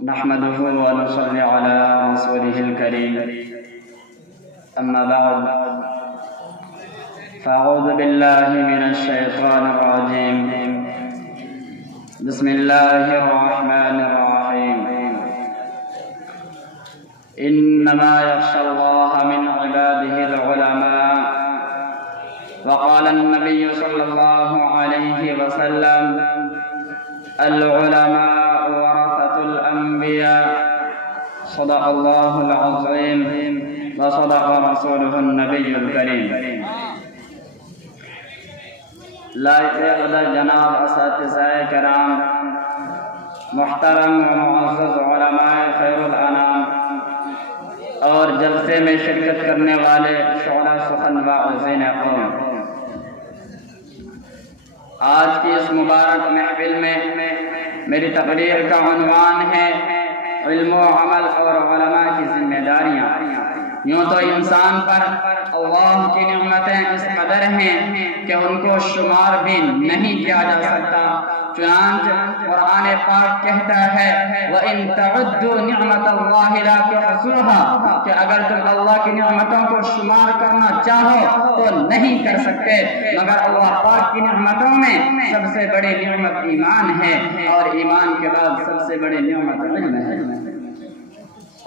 نحمده ونصلي على رسوله الكريم أما بعد فأعوذ بالله من الشيطان الرجيم بسم الله الرحمن الرحيم إنما يخشى الله من عباده العلماء وقال النبي صلى الله عليه وسلم العلماء ورثة الأنبياء صدق الله العظيم وصدق رسوله النبي الكريم لائق جناب اساتذہ کرام، محترم و معزز علماء خیر الانام اور جلسے میں شرکت کرنے والے شعراء سخن و عظیم قوم، آج کی اس مبارک محفل میں میری تقریر کا عنوان ہے علم و عمل اور علماء کی ذمہ داریاں۔ یوں تو انسان پر اللہ کی نعمتیں اس قدر ہیں کہ ان کو شمار بھی نہیں کیا جا سکتا، چنانچہ قرآن پاک کہتا ہے وَإِن تَعُدُّوا نِعْمَةَ اللَّهِ لَا تُحْصُوهَا، کہ اگر تم اللہ کی نعمتوں کو شمار کرنا چاہو تو نہیں کر سکتے، مگر اللہ پاک کی نعمتوں میں سب سے بڑی نعمت ایمان ہے، اور ایمان کے بعد سب سے بڑی نعمت علم ہے۔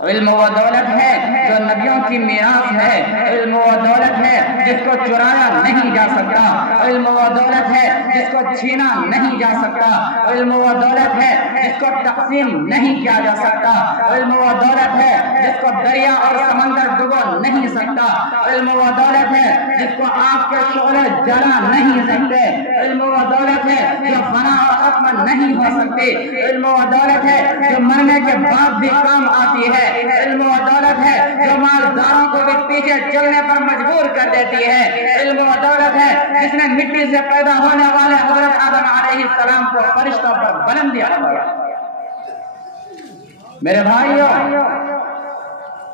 علم و دولت ہے جو نبیوں کی میراث ہے، علم و دولت ہے جس کو چرایا نہیں جا سکتا، علم و دولت ہے جس کو چھینا نہیں جا سکتا، علم و دولت ہے جس کو تقسیم نہیں کیا جا سکتا، علم و دولت ہے جس کو دریا اور سمندر ڈبو نہیں سکتا، علم و دولت ہے جس کو آگ کے شعلے جلا نہیں سکتے، علم و دولت ہے جو فنا اور ختم نہیں ہو سکتی، علم و دولت ہے جو مرنے کے بعد بھی کام آتی ہے، علم و دولت ہے جو مالداروں کو بھی پیچھے چلنے پر مجبور کر دیتی ہے، علم و دولت ہے جس نے مٹی سے پیدا ہونے والے حضرت آدم علیہ السلام کو فرشتوں پر بلند کیا۔ میرے بھائیوں،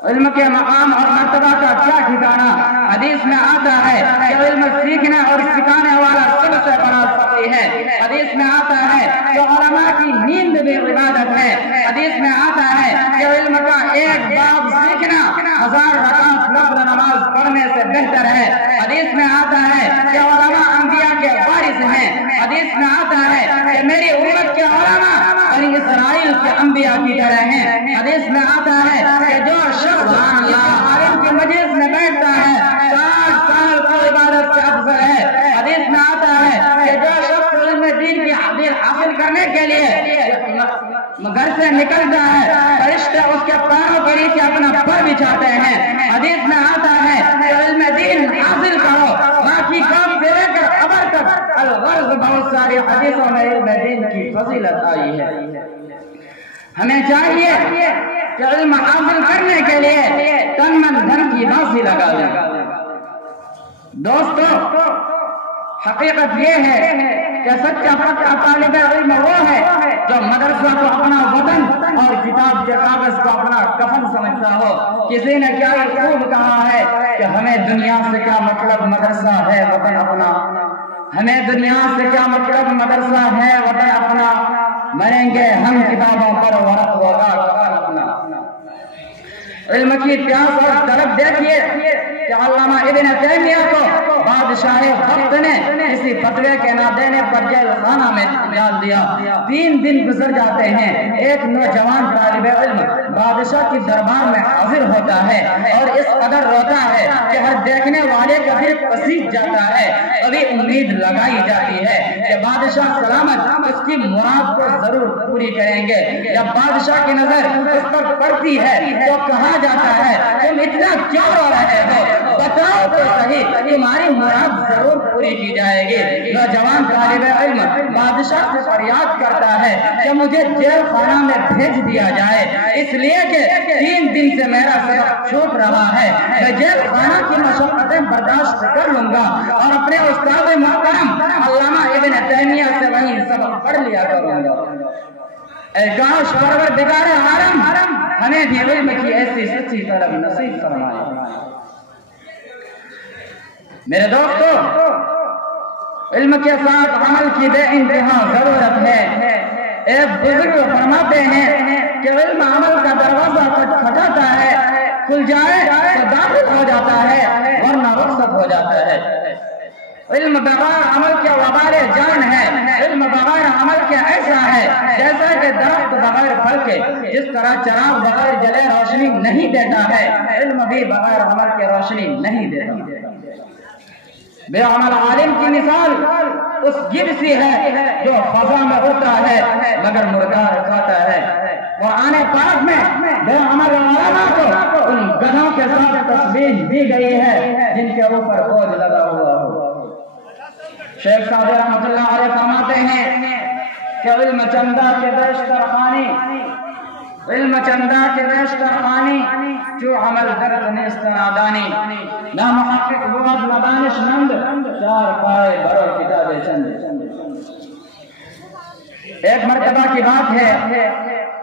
علم کے مقام اور مرتبہ کا کیا ٹھکانا؟ حدیث میں آتا ہے کہ علم سیکھنے اور سکھانے والا سب سے بڑا فقیہ ہے، حدیث میں آتا ہے کہ علماء کی نیند بھی عبادت ہے، حدیث میں آتا ہے کہ علم کا ایک باب سیکھنا 1000 رکعت نفل نماز پڑھنے سے بہتر ہے، حدیث میں آتا ہے کہ علماء انبیاء کے وارث ہیں، حدیث میں آتا ہے کہ میری امت کے علماء بنی اسرائیل کے انبیاء کی طرح ہیں، حدیث میں آتا ہے کہ جو شخص عالم کے مجلس میں بیٹھتا ہے 60 سال کی عبادت سے افضل ہے، حدیث میں آتا ہے کہ جو شخص علم دین کی حدیث حاصل کرنے کے لیے گھر سے نکلتا ہے فرشتے اس کے پیروں کے نیچے اپنا پر بچھاتے ہیں، حدیث میں آتا ہے کہ علم دین حاصل کرو باقی کام سے لے کر قبر تک الغرض، بہت ساری حدیثوں میں علم دین کی فضیلت آئی ہے۔ ہمیں چاہیے کہ علم حاصل کرنے کے لیے تن من دھن کی بازی لگا لیں۔ دوستو، حقیقت یہ ہے کہ سچا پکا طالب علم وہ ہے جو مدرسہ کو اپنا وطن اور کتاب کے کاغذ کو اپنا کفن سمجھتا ہو۔ کسی نے کیا خوب کہا ہے کہ ہمیں دنیا سے کیا مطلب، مدرسہ ہے وطن اپنا، ہمیں دنیا سے کیا مطلب، مدرسہ ہے وطن اپنا، مریں گے ہم کتابوں پر ورق ہوگا کفن اپنا۔ علم کی پیاس اور طلب دیکھیے کہ علامہ ابن تیمیہ کو بادشاہ وقت نے کسی فتوے کے نہ دینے پر جیل خانہ میں ڈال دیا۔ 3 دن گزر جاتے ہیں، ایک نوجوان طالب علم بادشاہ کی دربار میں حاضر ہوتا ہے اور اس قدر روتا ہے کہ ہر دیکھنے والے کا دل پسیج جاتا ہے۔ ابھی امید لگائی جاتی ہے کہ بادشاہ سلامت اس کی مراد کو ضرور پوری کریں گے۔ جب بادشاہ کی نظر اس پر پڑتی ہے تو کہا جاتا ہے تم اتنا کیوں رو رہے ہو، بتاؤ تو صحیح، تمہاری مراد ضرور پوری کی جائے گی۔ نوجوان طالب علم بادشاہ سے فریاد کرتا ہے کہ مجھے جیل خانہ میں بھیج دیا جائے، اس لیے کہ 3 دن سے میرا سبق چھوٹ رہا ہے، میں جیل خانہ کی مشقتیں برداشت کر لوں گا اور اپنے استاد محترم علامہ ابن تیمیہ سے وہی سبق پڑھ لیا کروں گا۔ اے کاش پروردگار عالم ہمیں بھی علم کی ایسی سچی طلب نصیب فرمائے۔ میرے دوستو، علم کے ساتھ عمل کی بے انتہا ضرورت ہے۔ ایک بزرگ فرماتے ہیں کہ علم جائے تو داخل ہو جاتا ہے ورنہ رخصت ہو جاتا ہے۔ علم بغیر عمل کے وبال جان ہے۔ علم بغیر عمل کے ایسا ہے جیسا کہ درخت بغیر پھل کے، جس طرح چراغ بغیر جلے روشنی نہیں دیتا ہے، علم بھی بغیر عمل کے روشنی نہیں دیتا۔ بے عمل عالم کی مثال اس گدھ سی ہے جو فضا میں اڑتا ہے مگر مردار کھاتا ہے۔ قرآن پاک میں بے عمل علماء کو ان گدھوں کے ساتھ تشبیہ دی گئی ہے جن کے اوپر بوجھ لگا ہوا ہو۔ شیخ صاحب رحمۃ اللہ علیہ فرماتے ہیں کہ علم چندہ کے بیشتر خانی، علم چندہ کے بیشتر خانی، جو عمل درد نیست نادانی، نہ محقق بود نہ دانش مند، چار پائے بڑو کتاب چند۔ ایک مرتبہ کی بات ہے،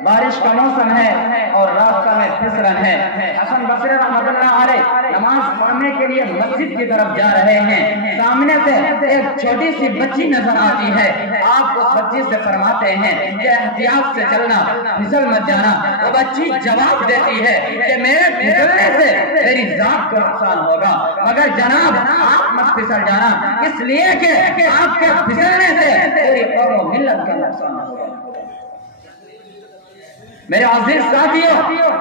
بارش کا موسم ہے اور راستہ میں پھسلن ہے۔ حسن بصری رحمۃ اللہ علیہ نماز پڑھنے کے لیے مسجد کی طرف جا رہے ہیں، سامنے سے ایک چھوٹی سی بچی نظر آتی ہے۔ آپ اس بچی سے فرماتے ہیں کہ احتیاط سے چلنا، پھسل مت جانا۔ وہ بچی جواب دیتی ہے کہ میرے پھسلنے سے میری ذات کو نقصان ہوگا، مگر جناب آپ مت پھسل جانا، اس لیے کہ آپ کے پھسلنے سے پوری قوم و ملت کا نقصان ہوگا۔ میرے عزیز ساتھیوں،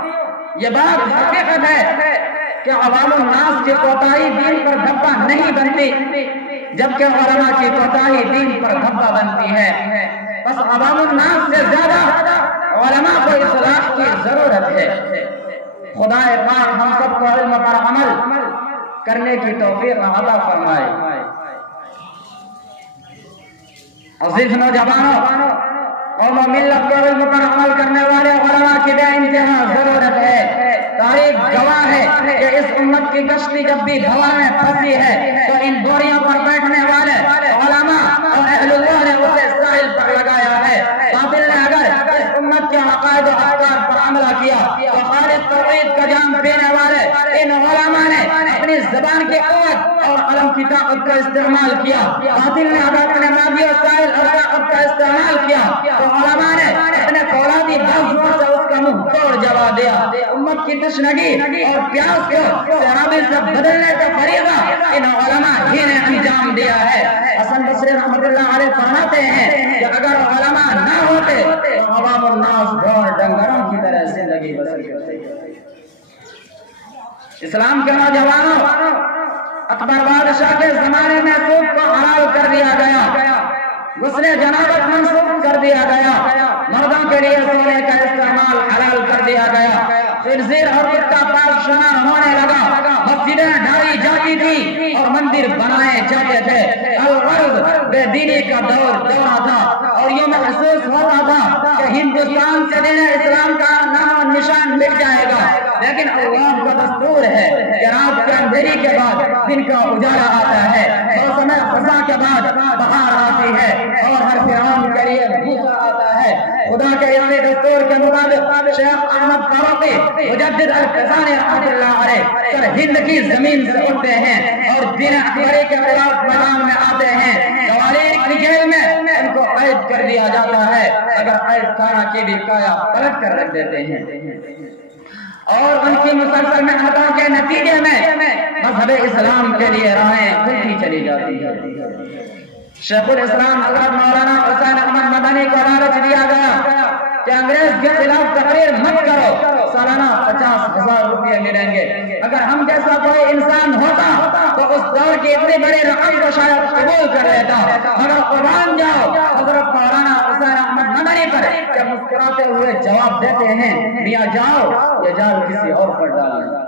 یہ بات حقیقت ہے کہ عوام الناس کی کوتاہی دین پر دھبا نہیں بنتی، جبکہ علماء کی کوتاہی دین پر دھبا بنتی ہے۔ بس عوام الناس سے زیادہ علماء کو اصلاح کی ضرورت ہے۔ خدا پاک ہم سب کو علم پر عمل کرنے کی توفیق عطا فرمائے۔ عزیز نوجوانوں، قوم و ملت کے علم پر عمل کرنے والے علماء کی بے انتہا ضرورت ہے۔ تاریخ گواہ ہے کہ اس امت کی کشتی جب بھی ہوا میں پھنسی ہے تو ان بوریوں پر بیٹھنے والے علماء اور اہل اللہ نے اسے ساحل پر لگایا ہے۔ باطل نے اگر اس امت کے عقائد و افکار پر حملہ کیا تو خالص توحید کا جام پینے والے ان علماء نے اپنی زبان کی قوت اور قلم کی طاقت کا استعمال کیا۔ باطل نے اگر اپنے مادی وسائل اور طاقت کا استعمال کیا تو علماء نے اپنے فولادی بازوؤں سے اس کا منہ توڑ جواب دیا۔ امت کی تشنگی اور پیاس کو سیرابی سے بدلنے کا فریضہ ان علماء ہی نے انجام دیا ہے۔ حسن بصری رحمۃ اللہ علیہ فرماتے ہیں کہ اگر علماء نہ ہوتے تو عوام الناس ڈھور ڈنگروں کی طرح زندگی بسر کرتے۔ اسلام کے نوجوانوں، اکبر بادشاہ کے زمانے میں سود کو حلال کر دیا گیا، غسل جنابت منسوخ کر دیا گیا، مردوں کے لیے سونے کا استعمال حلال کر دیا گیا، خنزیر اور کتا پاک شمار ہونے لگا، مسجدیں ڈھائی جاتی تھی اور مندر بنائے جاتے تھے۔ الغرض بے دینی کا دور دورہ تھا اور یہ محسوس ہوتا تھا کہ ہندوستان سے دین اسلام کا نام و نشان مٹ جائے گا، لیکن اللہ کا دستور ہے کہ رات کے اندھیری کے بعد دن کا اجالا آتا ہے، موسم خزاں کے بعد بہار آتی ہے اور ہر فرعون کے لیے موسیٰ آتا ہے۔ خدا کے اسی دستور کے مطابق شیخ احمد فاروقی مجدد الفیضانی رحمۃ اللہ علیہ سر ہند کی زمین سے اٹھتے ہیں اور دین اکبری کے خلاف میدان میں آتے ہیں۔ گوالیر کی جیل میں ان کو قید کر دیا جاتا ہے، اگر قید خانہ کی بھی کایا پلٹ کر رکھ دیتے ہیں اور ان کی مسلسل محنتوں کے نتیجے میں مذہب اسلام کے لیے راہیں کھلتی چلی جاتی ہے۔ شیخ الاسلام حضرت مولانا حسین احمد مدنی کو لالچ دیا گیا کہ انگریز کے خلاف تقریر مت کرو، سالانہ 50,000 روپے ملیں گے۔ اگر ہم جیسا کوئی انسان ہوتا تو اس دور کی اتنی بڑی رقم کو شاید قبول کر لیتا، مگر قربان جاؤ حضرت مولانا حسین احمد مدنی پر کہ مسکراتے ہوئے جواب دیتے ہیں، میاں جاؤ یہ جال کسی اور پر ڈالنا۔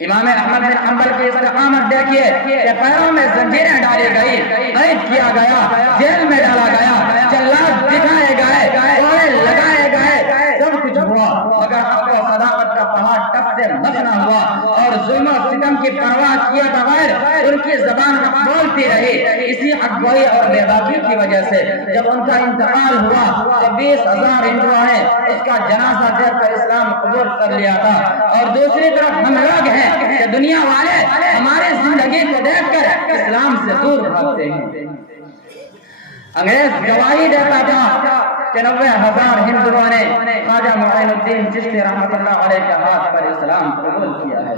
امام احمد بن حنبل کی استقامت دیکھیے کہ پیروں میں زنجیریں ڈالی گئی، قید کیا گیا، جیل میں ڈالا گیا، جلاد دکھائے گئے، کوڑے لگائے گئے، سب کچھ ہوا، مگر حق و صداقت کا پہاڑ ٹپ سے مت نہ ہوا اور ظلم و ستم کی پرواہ کیے بغیر ان کی زبان بولتی رہی۔ اسی حق گوئی اور بے باکی کی وجہ سے جب ان کا انتقال ہوا تو 20,000 ہندوؤں نے اس کا جنازہ دیکھ کر اسلام قبول کر لیا تھا، اور دوسری طرف ہم لوگ ہیں کہ دنیا والے ہماری زندگی کو دیکھ کر اسلام سے دور بھاگتے ہیں۔ انگریز گواہی دیتا تھا کہ 90,000 ہندوؤں نے خواجہ معین الدین چشتی رحمۃ اللہ علیہ کے ہاتھ پر اسلام قبول کیا ہے۔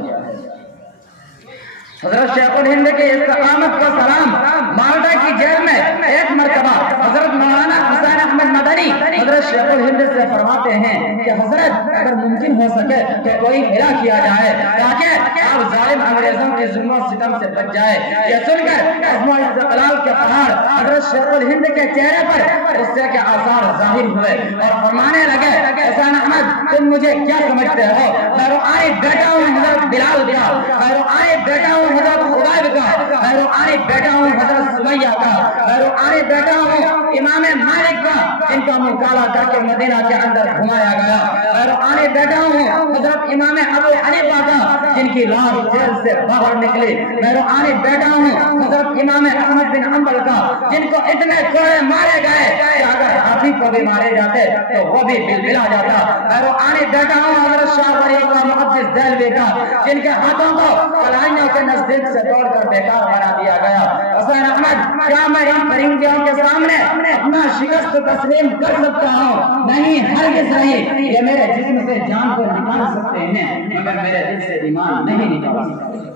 حضرت شیخ الہند کے استقامت کو سلام۔ مالٹا کی جیل میں ایک مرتبہ حضرت مولانا حسین احمد مدنی حضرت شیخ الہند سے فرماتے ہیں کہ حضرت اگر ممکن ہو سکے تو کوئی ہلا کیا جائے تاکہ آپ ظالم انگریزوں کے ظلم و ستم سے بچ جائے۔ یہ سن کر عزم و استقلال کے پہاڑ حضرت شیخ الہند کے چہرے پر غصے کے آثار ظاہر ہوئے اور فرمانے لگے حسین احمد تم مجھے کیا سمجھتے ہو؟ خیروانی بیٹا ہوں حضرت بلال کا، خیروانی بیٹا ہوں حضرت خبیب کا، خیروانی بیٹا ہوں حضرت سمیہ کا، خیروانی بیٹا ہوں امام مالک کا جن کا منہ کالا کر کے مدینہ کے اندر گھمایا گیا، خیروانی بیٹا ہوں حضرت امام ابو حنیفہ کا جن کی لاش جیل سے باہر نکلی، خیروانی بیٹا ہوں حضرت امام احمد بن حنبل کا جن کو اتنے کوڑے مارے گئے کہ اگر ہاتھی کو بھی مارے جاتے تو وہ بھی بلبلا جاتا، خیروانی بیٹا ہوں حضرت شاہ ولی اللہ محدث دہلوی کا جن کے ہاتھوں کو کلائیوں کے نزدیک سے توڑ کر بیکار بنا دیا گیا۔ حسین احمد کیا میں ان پرندوں کے سامنے اپنا شکست تسلیم کر سکتا ہوں؟ نہیں، ہرگز نہیں۔ یہ میرے جسم سے جان کو نکال سکتے ہیں مگر میرے دل سے ایمان نہیں نکال سکتے۔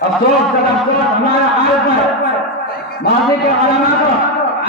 افسوس کا افسوس ہمارا حال پر ماضی کے علماء کو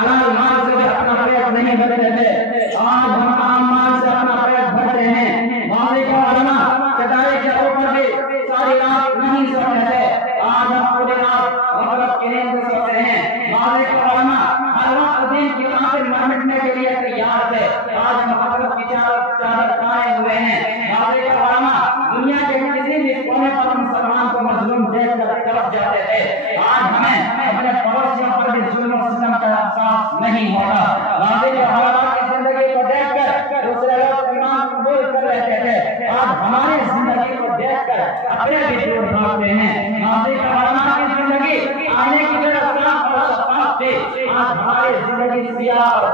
حلال مال سے بھی اپنا پیٹ نہیں بھرتے تھے، آج ہم عام مال سے اپنا پیٹ بھرتے ہیں۔ ماضی کے علماء چٹائی کے اوپر بھی ساری رات نہیں سوتے تھے، آج ہم پوری رات مغرب کی نیند سے سوتے ہیں۔ ماضی کے علماء ہر وقت دین کی آخر مٹنے کے لیے تیار تھے، آج ہم مغرب کی چادر تائے ہوئے ہیں۔ ماضی کے علماء دنیا کے کسی بھی کونے پر مسلمان کو مظلوم دیکھ کر طرف جاتے تھے، آج ہمیں اپنے پڑوسیوں پر بھی ظلم و ستم کا احساس نہیں ہوگا۔ ماضی کے علماء کی زندگی کو دیکھ کر دوسرے لوگ ایمان قبول کر رہتے تھے، آج ہماری زندگی کو دیکھ کر اپنے بھی دور بھاگتے ہیں۔ ماضی کے علماء کی زندگی آنے کی طرف صاف اور شفاف تھی، آج ہماری زندگی سیاہ اور